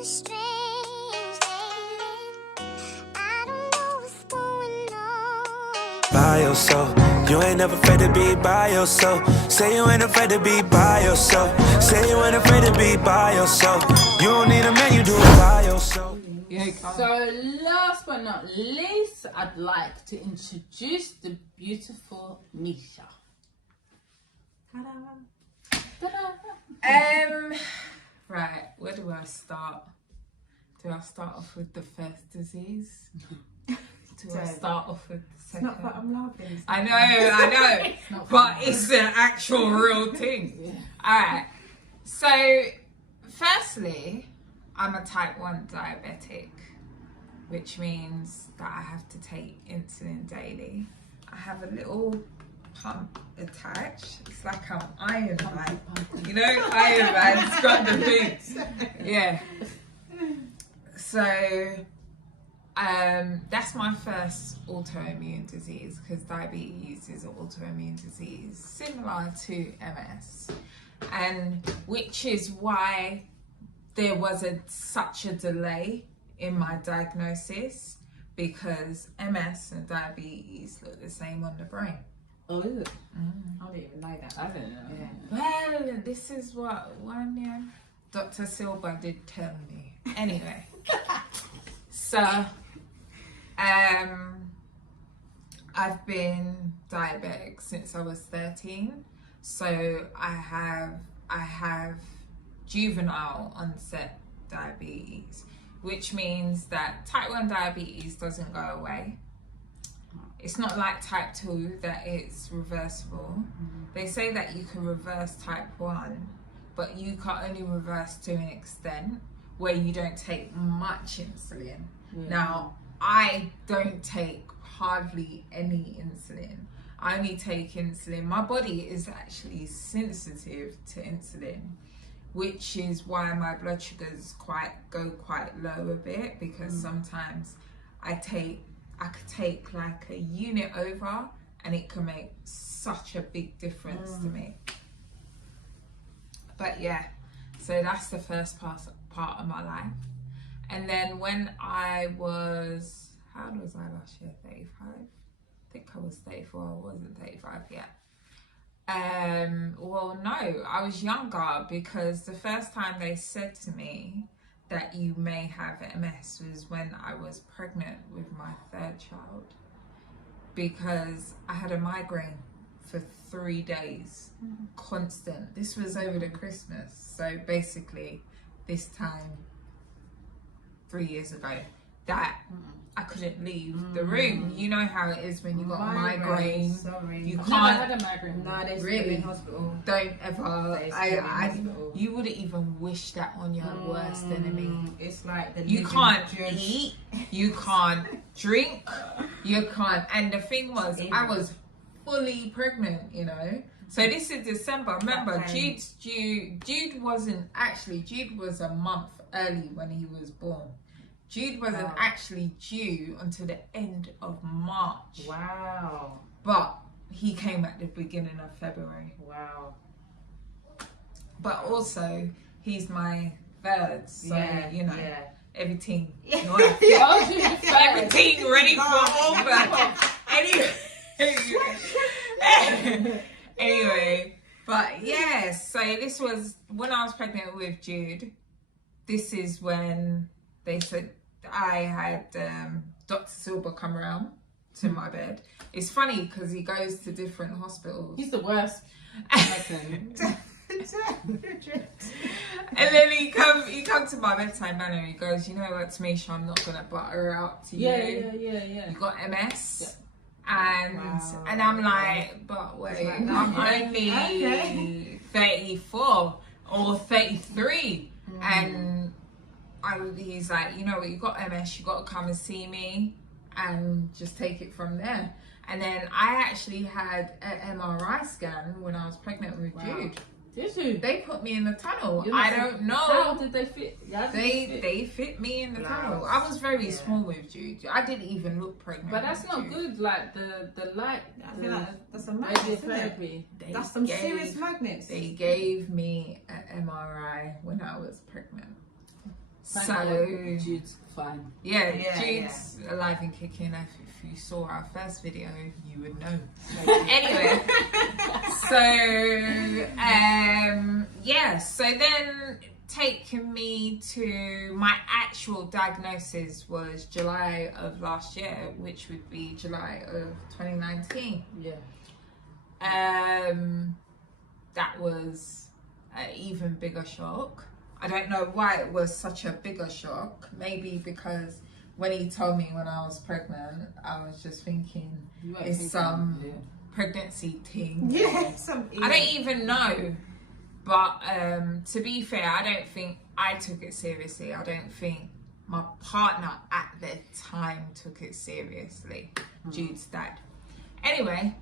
kinda strange lately. I don't know what's going on. By yourself, you ain't never afraid to be by yourself. Say you ain't afraid to be by yourself. Say you ain't afraid to be by yourself. You don't need a man, you do it by yourself. So last but not least, I'd like to introduce the beautiful Misha. Right, where do I start? Do I start off with the first disease? Do I start off with the second? It's not that I'm laughing. I know, but it's an actual real thing. Yeah. Alright, so firstly, I'm a type 1 diabetic, which means that I have to take insulin daily. I have a little pump attached. It's like an Iron Man. You know, Iron Man's got the things. Yeah. So, that's my first autoimmune disease, because diabetes is an autoimmune disease similar to MS, and which is why there was such a delay in my diagnosis, because MS and diabetes look the same on the brain. Oh, is it? I didn't even know that. I didn't know. Yeah. Well, this is what Dr. Silva did tell me. Anyway, so I've been diabetic since I was 13. So I have juvenile onset diabetes, which means that type 1 diabetes doesn't go away. It's not like type 2 that it's reversible. They say that you can reverse type 1, but you can only reverse to an extent where you don't take much insulin. Yeah. Now, I don't take hardly any insulin. I only take insulin. My body is actually sensitive to insulin, which is why my blood sugars go quite low a bit, because sometimes I could take like a unit over and it can make such a big difference to me. But yeah, so that's the first part of my life. And then when I was, how old was I last year? 35? I think I was 34. I wasn't 35 yet. Well, no, I was younger, because the first time they said to me that you may have MS was when I was pregnant with my third child, because I had a migraine for 3 days, constant. This was over the Christmas, so basically this time 3 years ago, that I couldn't leave the room. You know how it is when you got a migraine. Sorry. You I've can't. never had a migraine. No, they Really? in hospital. Don't ever. They stay in hospital. You wouldn't even wish that on your worst enemy. It's like the You living can't judge. eat, you can't drink, you can't. And the thing was, I was fully pregnant, you know. So this is December. Remember, Jude was a month early when he was born. Jude wasn't actually due until the end of March. Wow. But he came at the beginning of February. Wow. But also, he's my third, so you know, everything. Everything ready for over. Anyway, but yeah, so this was when I was pregnant with Jude. This is when they said I had Dr. Silva come around to my bed. It's funny because he goes to different hospitals. He's the worst. And then he come to my bedside manner and he goes, you know what, Tamisha, I'm not gonna butter out to you. Yeah. You got MS. And I'm like, but wait, I'm only 34 or 33. And he's like, you know what, you got MS, you got to come and see me and just take it from there. And then I actually had an MRI scan when I was pregnant with Jude. Did you? They put me in the tunnel. I don't know. How did they fit? They fit me in the tunnel. I was very small with Jude. I didn't even look pregnant. But that's not Jude. good. Like the light. I feel like that's a magnet, isn't it? radiotherapy. That's some serious magnets. They gave me an MRI when I was pregnant. Thank So God Jude's fine. yeah, Yeah, Jude's alive and kicking. If you saw our first video, you would know. Anyway, so yeah, so then taking me to my actual diagnosis was July of last year, which would be July of 2019. Yeah. That was an even bigger shock. I don't know why it was such a bigger shock. Maybe because when he told me when I was pregnant, I was just thinking it's some pregnancy thing. Yeah, I don't even know. But to be fair, I don't think I took it seriously. I don't think my partner at the time took it seriously. Jude's dad. Anyway,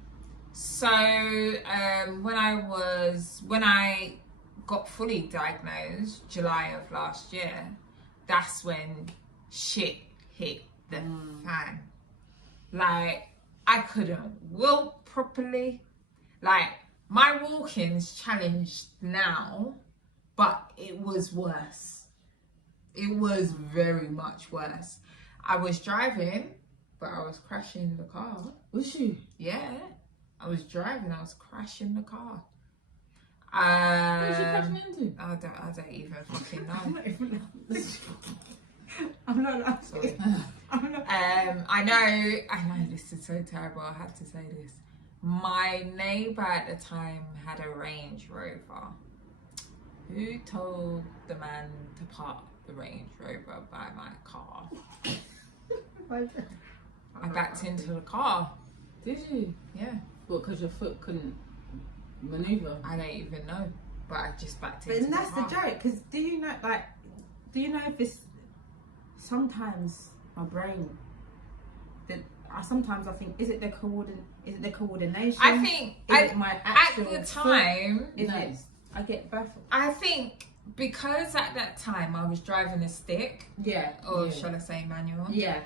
so when I got fully diagnosed, July of last year, that's when shit hit the fan. Like, I couldn't walk properly. Like, my walking's challenged now, but it was worse. It was very much worse. I was driving, but I was crashing the car. Was she? Yeah, I was driving, I was crashing the car. What was she crashing into? I don't even fucking I'm know. not even. I'm not laughing. Sorry. I'm not. I know this is so terrible, I have to say this. My neighbour at the time had a Range Rover. Who told the man to park the Range Rover by my car? I backed into the car. Did you? Yeah. What, because your foot couldn't manoeuvre? I don't even know, but I just backed But into then that's the car. the joke, because do you know if it's sometimes my brain that sometimes I think, is it the coordination? I think Is it my at actual the foot? time, Is it? I get baffled. I think because at that time I was driving a stick, Yeah. or shall I say manual, Yeah.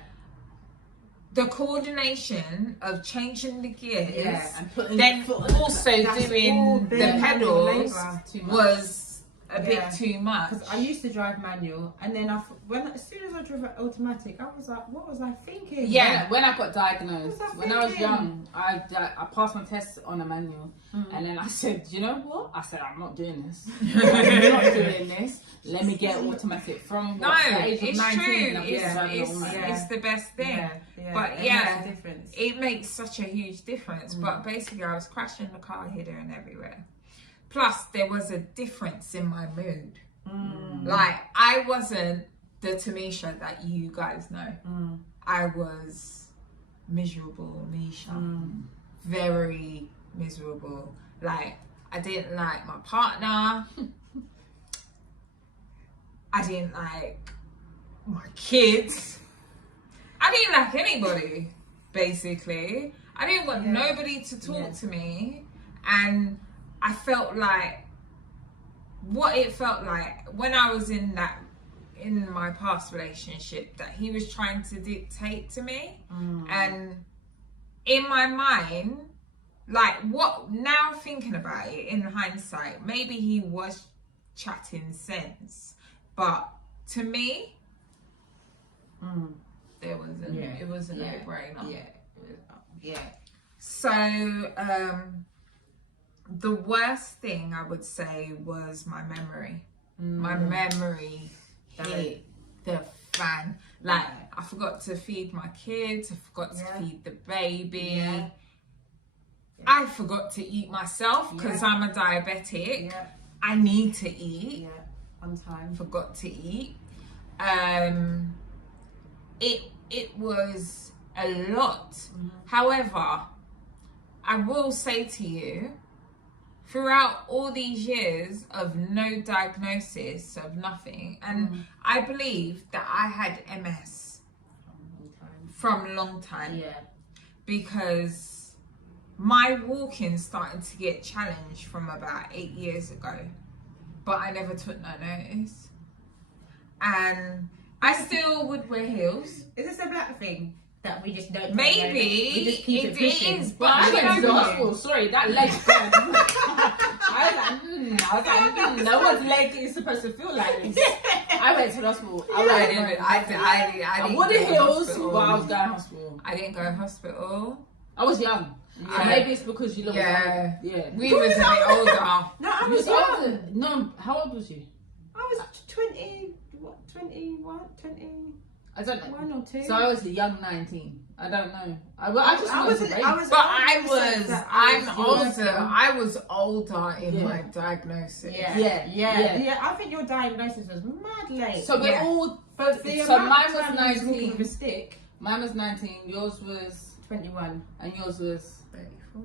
the coordination of changing the gears, Yeah. And putting then your foot on the also That's all doing the manual pedals labour. too much. was a Yeah. bit too much. Because I used to drive manual, and then as soon as I drove it automatic, I was like, what was I thinking? Yeah. When I got diagnosed, What was I when I was thinking? young, I passed my test on a manual, and then I said, you know what? I said, I'm not doing this. I'm not doing this. Let me get automatic from No, the age of it's 19. true. I've been driving It's automatic. it's the best thing. Yeah. But it yeah, makes a difference. it makes such a huge difference. But basically, I was crashing the car here, there, and everywhere. Plus, there was a difference in my mood. Like, I wasn't the Tamisha that you guys know. I was miserable, Misha. Very miserable. Like, I didn't like my partner. I didn't like my kids. I didn't like anybody, basically. I didn't want nobody to talk to me. And I felt like, what it felt like when I was in my past relationship, that he was trying to dictate to me. And in my mind, like, what, now thinking about it in hindsight, maybe he was chatting sense, but to me, it was a no-brainer. Yeah. So, the worst thing I would say was my memory. My memory hit the fan. Like, I forgot to feed my kids. I forgot to feed the baby. Yeah. I forgot to eat myself because I'm a diabetic. Yeah. I need to eat. Yeah. On time. Forgot to eat. It was a lot. However, I will say to you, throughout all these years of no diagnosis, of nothing, and I believe that I had MS from a long time. Yeah. Because my walking started to get challenged from about 8 years ago, but I never took no notice. And I still would wear heels. Is this a black thing that we just don't? Maybe we just keep it pushing. is, But I you went to the know what? hospital. Sorry, that leg's gone. I was like, no one's leg is supposed to feel like this. I I went to the hospital. I didn't wore the go to heels, hospital. but I was going to hospital. I didn't go to hospital. I was young. So Yeah. maybe it's because you look Yeah. yeah. We was a bit older. No, I You was was young. older. No, how old was you? I was 21, 21 I don't know. or 2. So I was a young 19. I don't know. I just I wanted was, to race. I was, But I'm older. older. I was older in Yeah. my diagnosis. Yeah. I think your diagnosis was mad late. So we're Yeah. all. But the So amount mine of was time you was walking 19. with a stick. Mine was 19. Yours was, 21. and yours was. 34.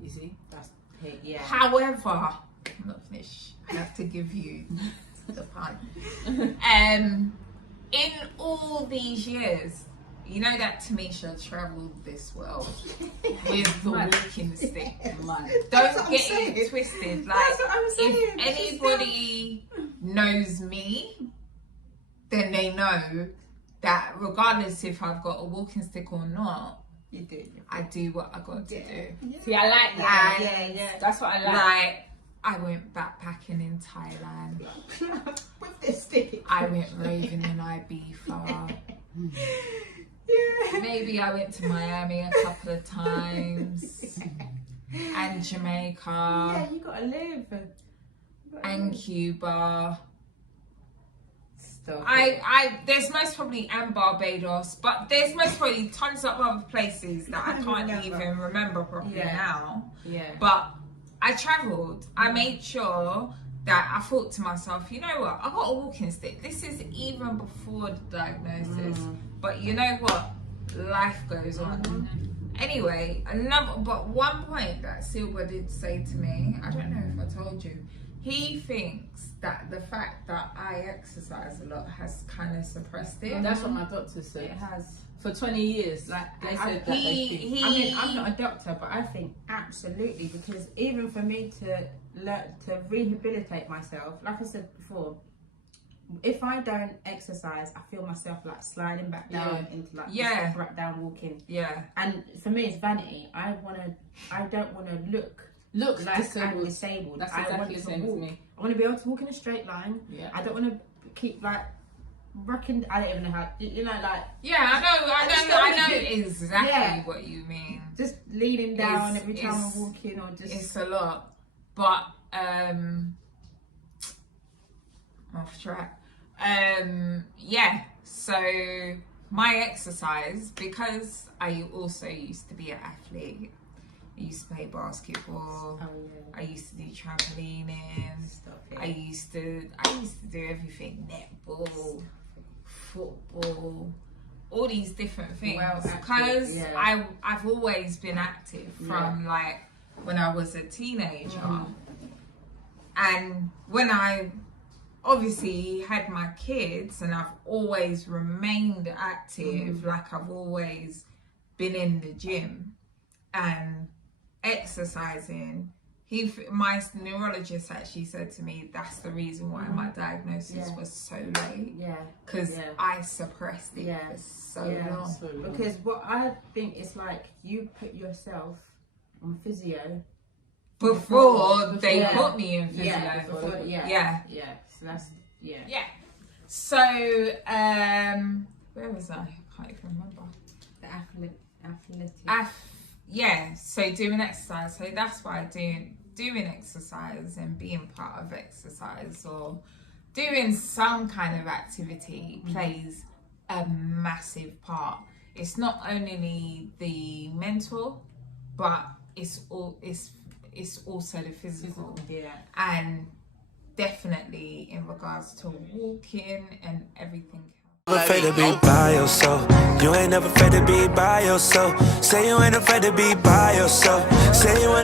You see, that's Yeah. However, I'm not finished. I have to give you the pun. In all these years, you know that Tamisha travelled this world with the Man. walking stick. man. That's Don't what I'm get saying. it twisted. Like, That's what I'm saying. if anybody knows me, then they know that regardless if I've got a walking stick or not, You did. I do what I got to do. See, I like that. Yeah. That's what I like. Like, I went backpacking in Thailand. With this stick. I went raving in Ibiza. Yeah. Maybe I went to Miami a couple of times. And Jamaica. Yeah, you gotta live. And Cuba. Stop. There's most probably and Barbados, but there's most probably tons of other places that I can't Remember. even remember properly Yeah. now. Yeah. But I travelled. I made sure that I thought to myself, you know what? I got a walking stick. This is even before the diagnosis. But you know what? Life goes on. Anyway, but one point that Silva did say to me, I don't know if I told you, he thinks that the fact that I exercise a lot has kind of suppressed it. That's what my doctor said. It has. For 20 years, Like, they I- said that. They think. I mean, I'm not a doctor, but I think absolutely, because even for me to learn to rehabilitate myself, like I said before, if I don't exercise, I feel myself like sliding back down into like Yeah. back down walking. Yeah. And for me, it's vanity. I don't want to look Look, like I'm disabled. disabled. That's I exactly want the to same as walk. me. I want to be able to walk in a straight line. Yeah. I don't want to keep like rocking. I don't even know how. You know, like Yeah, I just know don't wanna exactly Yeah. what you mean. just leaning down It's- every time it's- I'm walking, or just It's a lot, but off track. Yeah. So my exercise, because I also used to be an athlete. I used to play basketball. Oh, yeah. I used to do trampolining. Stop it. I used to do everything: netball, football, all these different things. Well, active, Because yeah. I've always been active from like when I was a teenager, and when I obviously had my kids, and I've always remained active. Like I've always been in the gym and exercising. My neurologist actually said to me that's the reason why my diagnosis was so late, Yeah. because Yeah. I suppressed it Yeah. for so Yeah. long. Because what I think is like you put yourself on physio. Before they Yeah. put me in physio. Yeah. Before, yeah. Yeah. Yeah. So that's yeah. Yeah. So where was I? I can't even remember. The athletic. Yeah, so doing exercise. So that's why doing exercise and being part of exercise or doing some kind of activity plays a massive part. It's not only the mental, but it's also the physical. Yeah. And definitely in regards to walking and everything. Never afraid to be by yourself. You ain't never afraid to be by yourself. Say you ain't afraid to be by yourself. Say you ain't